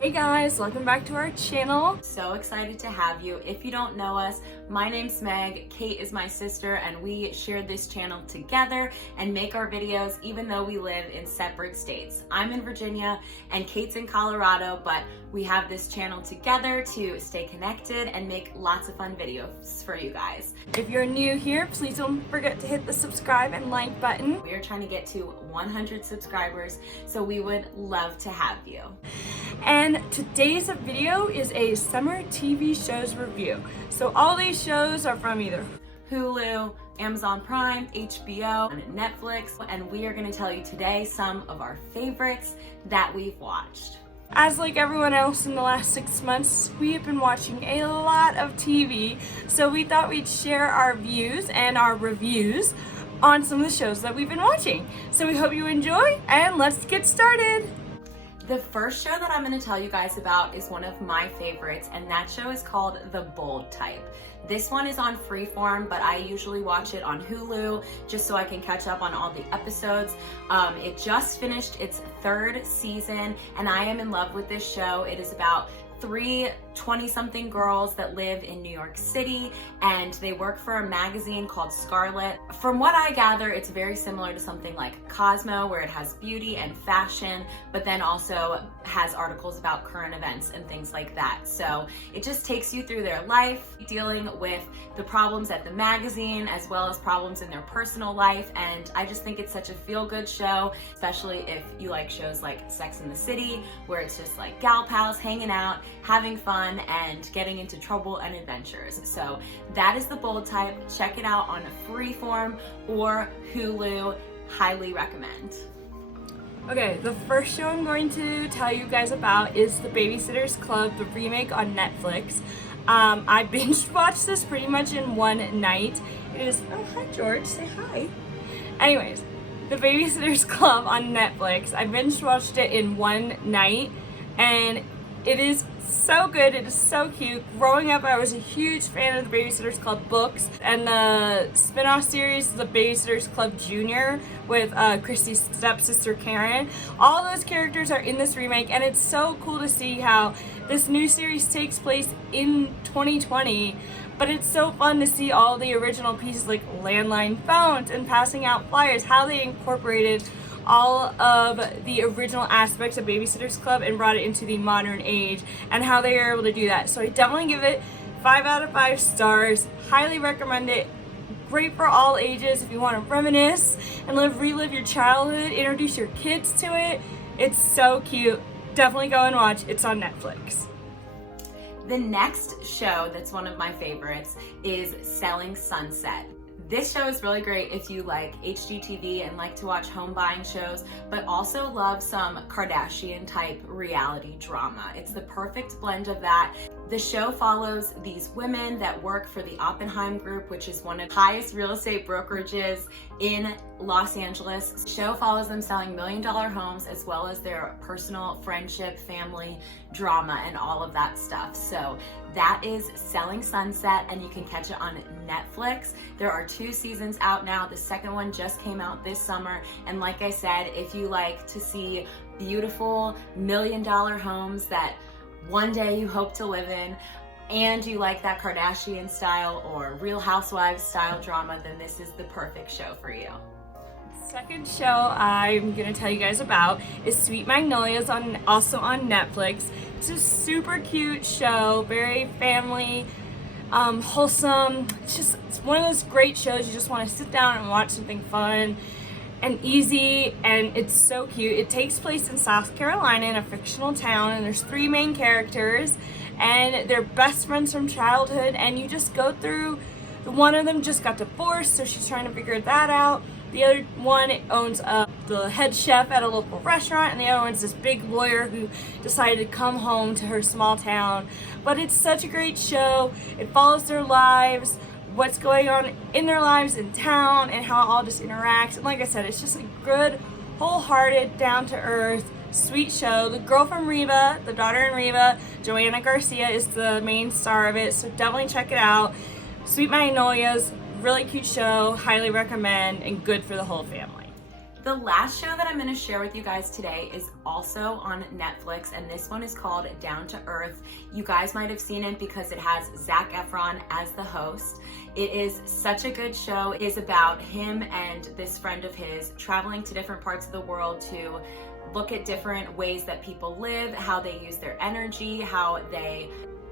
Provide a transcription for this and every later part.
Hey guys, welcome back to our channel. So excited to have you. If you don't know us, my name's Meg, Kate is my sister, and we shared this channel together and make our videos even though we live in separate states. I'm in Virginia and Kate's in Colorado, but we have this channel together to stay connected and make lots of fun videos for you guys. If you're new here, please don't forget to hit the subscribe and like button. We are trying to get to 100 subscribers, so we would love to have you. And today's video is a summer TV shows review. So all these shows are from either Hulu, Amazon Prime, HBO, and Netflix, and we are going to tell you today some of our favorites that we've watched. As like everyone else in the last 6 months, we have been watching a lot of TV, so we thought we'd share our views and our reviews on some of the shows that we've been watching. So we hope you enjoy, and let's get started. The first show that I'm going to tell you guys about is one of my favorites, and that show is called The Bold Type. This one is on Freeform, but I usually watch it on Hulu just so I can catch up on all the episodes. It just finished its 3rd season, and I am in love with this show. It is about 3 20-something girls that live in New York City, and they work for a magazine called Scarlet. From what I gather, it's very similar to something like Cosmo, where it has beauty and fashion, but then also has articles about current events and things like that. So it just takes you through their life, dealing with the problems at the magazine as well as problems in their personal life, and I just think it's such a feel-good show, especially if you like shows like Sex and the City, where it's just like gal pals hanging out, having fun, and getting into trouble and adventures. So that is The Bold Type. Check it out on Freeform or Hulu. Highly recommend. Okay, the first show I'm going to tell you guys about is the Babysitters Club, the remake on Netflix. I binge watched this pretty much in one night. It is, oh hi George, say hi. Anyways, the Babysitters Club on Netflix. I binge watched it in one night, and it is so good. It is so cute. Growing up, I was a huge fan of the Babysitters Club books, and the spin-off series, the Babysitters Club Junior, with Christy's stepsister Karen. All those characters are in this remake, and it's so cool to see how this new series takes place in 2020, but it's so fun to see all the original pieces like landline phones and passing out flyers, how they incorporated all of the original aspects of Babysitters Club and brought it into the modern age, and how they are able to do that. So I definitely give it 5 out of 5 stars. Highly recommend it. Great for all ages if you want to reminisce and relive your childhood, introduce your kids to it. It's so cute. Definitely go and watch. It's on Netflix. The next show that's one of my favorites is Selling Sunset. This show is really great if you like HGTV and like to watch home buying shows, but also love some Kardashian type reality drama. It's the perfect blend of that. The show follows these women that work for the Oppenheim Group, which is one of the highest real estate brokerages in Los Angeles. The show follows them selling $1 million homes, as well as their personal friendship, family drama, and all of that stuff. So that is Selling Sunset, and you can catch it on Netflix. There are 2 seasons out now. The second one just came out this summer. And like I said, if you like to see beautiful $1 million homes that one day you hope to live in, and you like that Kardashian style or Real Housewives style drama, then this is the perfect show for you. Second show I'm gonna tell you guys about is Sweet Magnolias, also on Netflix. It's a super cute show, very family, wholesome. It's one of those great shows you just want to sit down and watch something fun and easy, and it's so cute. It takes place in South Carolina in a fictional town, and there's 3 main characters, and they're best friends from childhood, and you just go through. One of them just got divorced, so she's trying to figure that out. The other one owns the head chef at a local restaurant, and the other one's this big lawyer who decided to come home to her small town. But it's such a great show. It follows their lives, what's going on in their lives in town, and how it all just interacts. And like I said, it's just a good, wholehearted, down-to-earth, sweet show. The girl from Reba, the daughter in Reba, Joanna Garcia, is the main star of it, so definitely check it out. Sweet Magnolias, really cute show, highly recommend, and good for the whole family. The last show that I'm going to share with you guys today is also on Netflix, and this one is called Down to Earth. You guys might have seen it because it has Zac Efron as the host. It is such a good show. It is about him and this friend of his traveling to different parts of the world to look at different ways that people live, how they use their energy,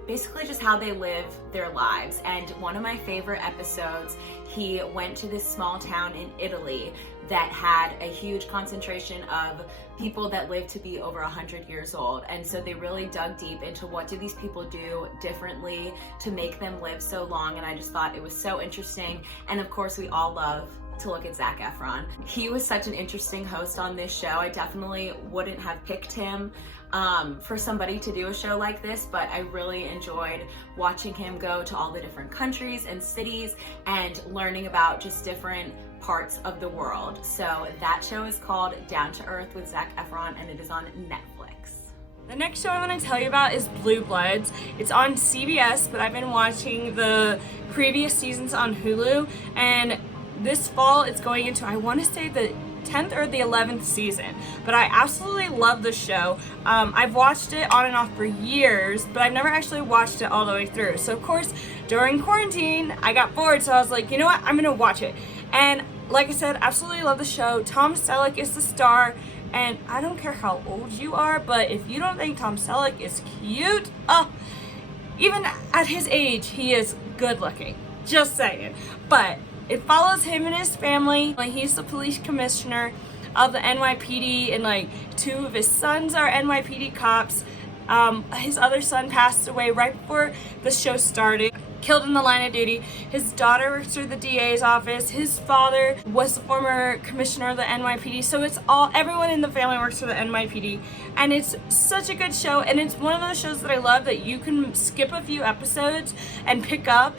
basically just how they live their lives. And one of my favorite episodes, he went to this small town in Italy that had a huge concentration of people that lived to be over 100 years old. And so they really dug deep into what do these people do differently to make them live so long. And I just thought it was so interesting. And of course, we all love to look at Zac Efron. He was such an interesting host on this show. I definitely wouldn't have picked him for somebody to do a show like this, but I really enjoyed watching him go to all the different countries and cities and learning about just different parts of the world. So that show is called Down to Earth with Zac Efron, and it is on Netflix. The next show I want to tell you about is Blue Bloods. It's on CBS, but I've been watching the previous seasons on Hulu, and this fall it's going into, I want to say, the 10th or the 11th season, but I absolutely love the show. I've watched it on and off for years, but I've never actually watched it all the way through. So of course, during quarantine, I got bored, so I was like, you know what, I'm gonna watch it. And like I said, absolutely love the show. Tom Selleck is the star, and I don't care how old you are, but if you don't think Tom Selleck is cute, even at his age, he is good looking. Just saying. But it follows him and his family. Like, he's the police commissioner of the NYPD, and like 2 of his sons are NYPD cops. His other son passed away right before the show started, killed in the line of duty. His daughter works for the DA's office. His father was the former commissioner of the NYPD. So it's everyone in the family works for the NYPD, and it's such a good show. And it's one of those shows that I love that you can skip a few episodes and pick up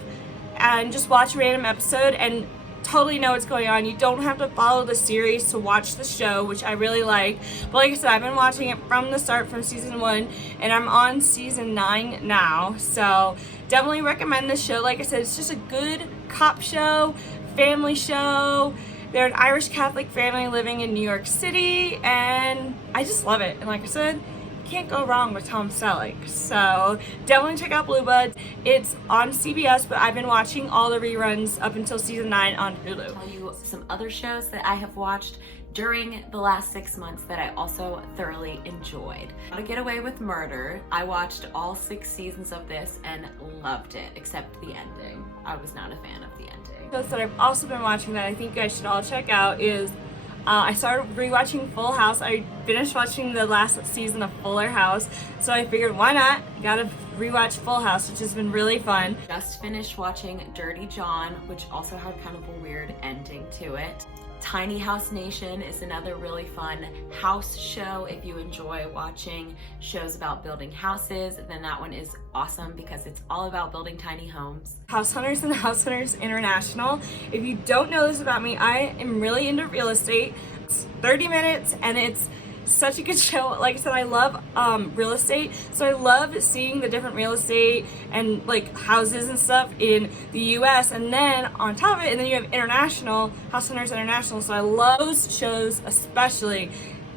and just watch a random episode and totally know what's going on. You don't have to follow the series to watch the show, which I really like. But like I said, I've been watching it from the start, from season 1, and I'm on season 9 now. So definitely recommend this show. Like I said, it's just a good cop show, family show. They're an Irish Catholic family living in New York City, and I just love it. And like I said, can't go wrong with Tom Selleck. So definitely check out Blue Bloods. It's on CBS, but I've been watching all the reruns up until season 9 on Hulu. I'll tell you some other shows that I have watched during the last 6 months that I also thoroughly enjoyed. How to Get Away with Murder. I watched all 6 seasons of this and loved it, except the ending. I was not a fan of the ending. Shows that I've also been watching that I think you guys should all check out is I started rewatching Full House. I finished watching the last season of Fuller House, so I figured why not? Gotta rewatch Full House, which has been really fun. Just finished watching Dirty John, which also had kind of a weird ending to it. Tiny House Nation is another really fun house show. If you enjoy watching shows about building houses, then that one is awesome because it's all about building tiny homes. House Hunters and House Hunters International. If you don't know this about me, I am really into real estate. It's 30 minutes and it's such a good show. Like I said, I love real estate, so I love seeing the different real estate and like houses and stuff in the US, and then on top of it, and then you have international, House Hunters International. So I love those shows, especially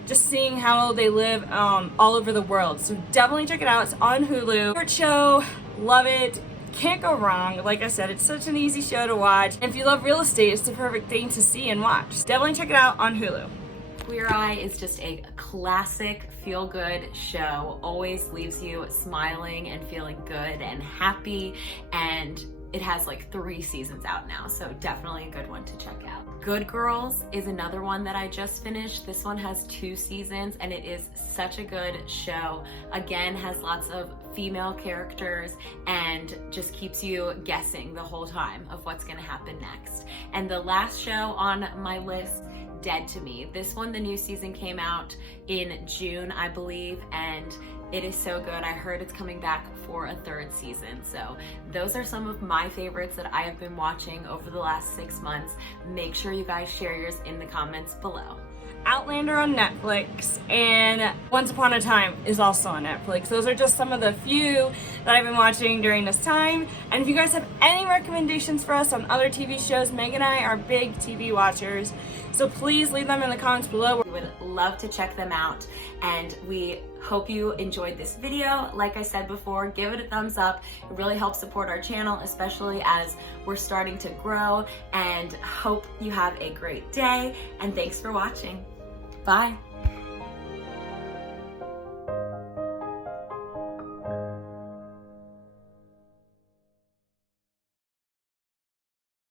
just seeing how they live all over the world. So definitely check it out. It's on Hulu. Favorite show, love it. Can't go wrong. Like I said, it's such an easy show to watch. If you love real estate, it's the perfect thing to see and watch. Definitely check it out on Hulu. Queer Eye is just a classic feel-good show. Always leaves you smiling and feeling good and happy, and it has like 3 seasons out now, so definitely a good one to check out. Good Girls is another one that I just finished. This one has 2 seasons, and it is such a good show. Again, has lots of female characters and just keeps you guessing the whole time of what's gonna happen next. And the last show on my list, Dead to Me. This one, the new season came out in June, I believe, and it is so good. I heard it's coming back for a 3rd season. So those are some of my favorites that I have been watching over the last 6 months. Make sure you guys share yours in the comments below. Outlander on Netflix, and Once Upon a Time is also on Netflix. Those are just some of the few that I've been watching during this time. And if you guys have any recommendations for us on other TV shows, Meg and I are big TV watchers, so please leave them in the comments below. We would love to check them out, and we hope you enjoyed this video. Like I said before, give it a thumbs up. It really helps support our channel, especially as we're starting to grow, and hope you have a great day, and thanks for watching. Bye.